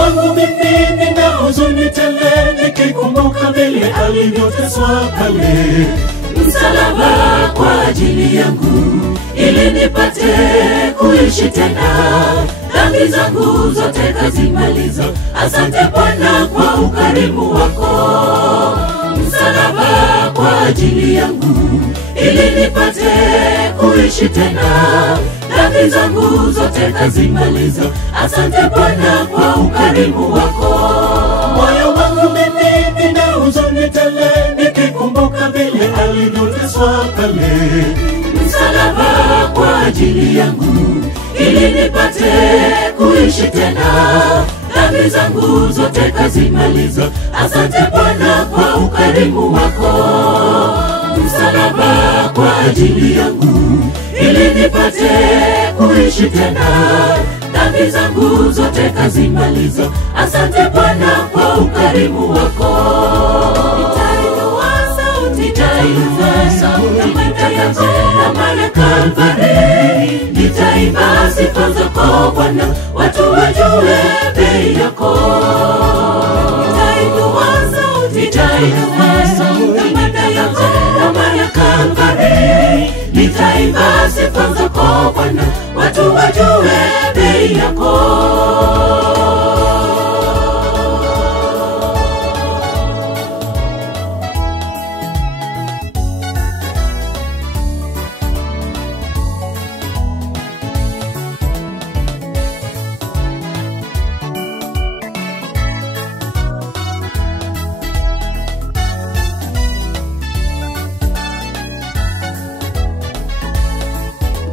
wangu mimi nina huzuni tele, nikikumbuka vile alivyoteswa pale. Msalaba kwa ajili yangu, ili nipate kuishi tena. Dhambi zangu zote kazimaliza, asante Bwana kwa ukarimu wako. Msalaba kwa ajili yangu, ili nipate kuishi tena. Dhambi zangu zote kazimaliza, asante Bwana kwa ukarimu wako. Moyo wangu mimi nina huzuni tele, nikikumbuka vile alivyoteswa pale. Msalaba kwa ajili yangu, ili nipate kuishi tena. Dhambi zangu zote kazimaliza, asante Bwana kwa ukarimu wako. Msalaba kwa ajili yangu, ili nipate kuishi tena. Dhambi zangu zote kazimaliza, asante Bwana kwa ukarimu wako. Nitainua sauti kama Kalvari, nitaimba sifa zako Bwana, watu wajue bei yako. Nitainua sauti kama Kalvari, nitaimba sifa zako Bwana, watu wajue bei yako.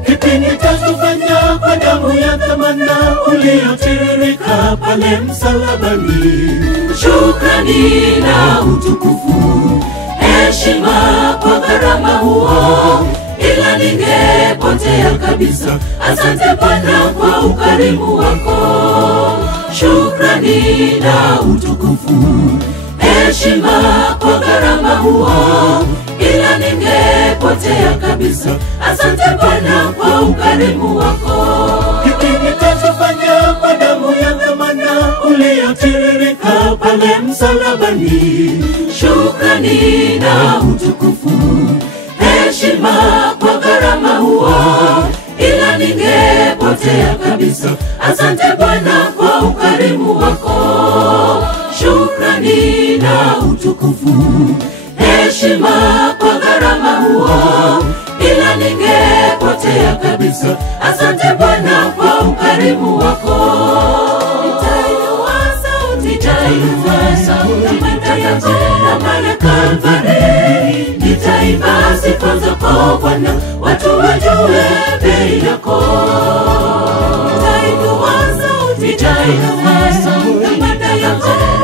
Kipi nitakufanya kwa damu ya thamana uliyotiririka pale msalabani? Shukrani na utukufu, heshima kwa gharama huo, ila ningepotea kabisa. Asante Bwana kwa ukarimu wako. Shukrani na utukufu, heshima kwa gharama huo, ila ningepotea kabisa. Asante Bwana kwa ukarimu wako. Kipi nitakufanya kwa damu ya thamana uliyotiririka pale msalabani? Shukrani na utukufu, heshima kwa gharama huo, ila ningepotea kabisa. Asante Bwana kwa ukarimu wako. Shukrani na utukufu, heshima kwa gharama huo, ila ningepotea kabisa. Asante Bwana kwa ukarimu wako. Nitainua sauti kama Kalvari, nitaimba sifa zako Bwana, watu wajue bei yako. Nitainua sauti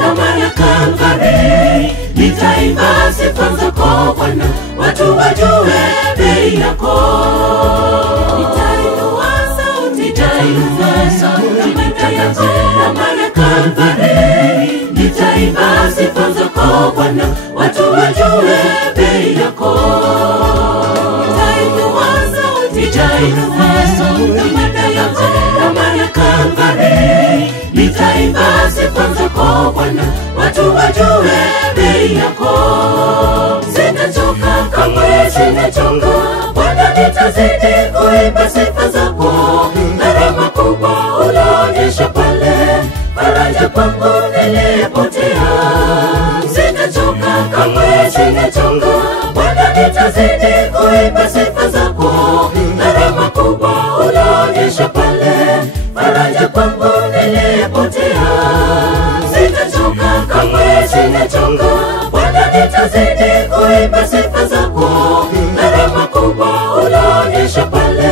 kama Kalvari, nitaimba sifa zako Bwana, watu wajue bei yako. Nitainua sauti kama Kalvari, nitaimba sifa zako Bwana, watu wajue bei yako. Nitainua sauti kama Kalvari, nitaimba sifa zako Bwana, watu wajue bei yako. Sitachoka kamwe, sitachoka Bwana, nitazidi kuimba sifa zako. Gharama kubwa ulionyesha pale, faraja kwangu nilipotea. Sitachoka kamwe, sitachoka Bwana, nitazidi kuimba sifa zako. Gharama kubwa ulionyesha pale, faraja kwangu nilipotea. Sitachoka kamwe, sitachoka Bwana, nitazidi kuimba sifa zako. Gharama kubwa ulionyesha pale,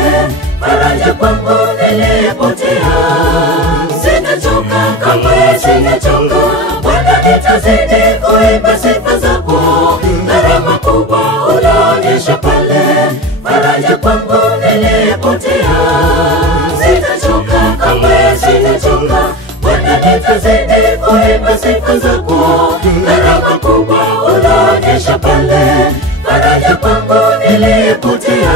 faraja kwangu nilipotea. Sitachoka kamwe, sitachoka Bwana, nitazidi kuimba sifa zako. Gharama kubwa ulionyesha pale, faraja kwangu nilipotea. Sitachoka kamwe, sitachoka Bwana, nitazidi kuimba sifa zako. Gharama kubwa ulionyesha pale, faraja kwangu nilipotea.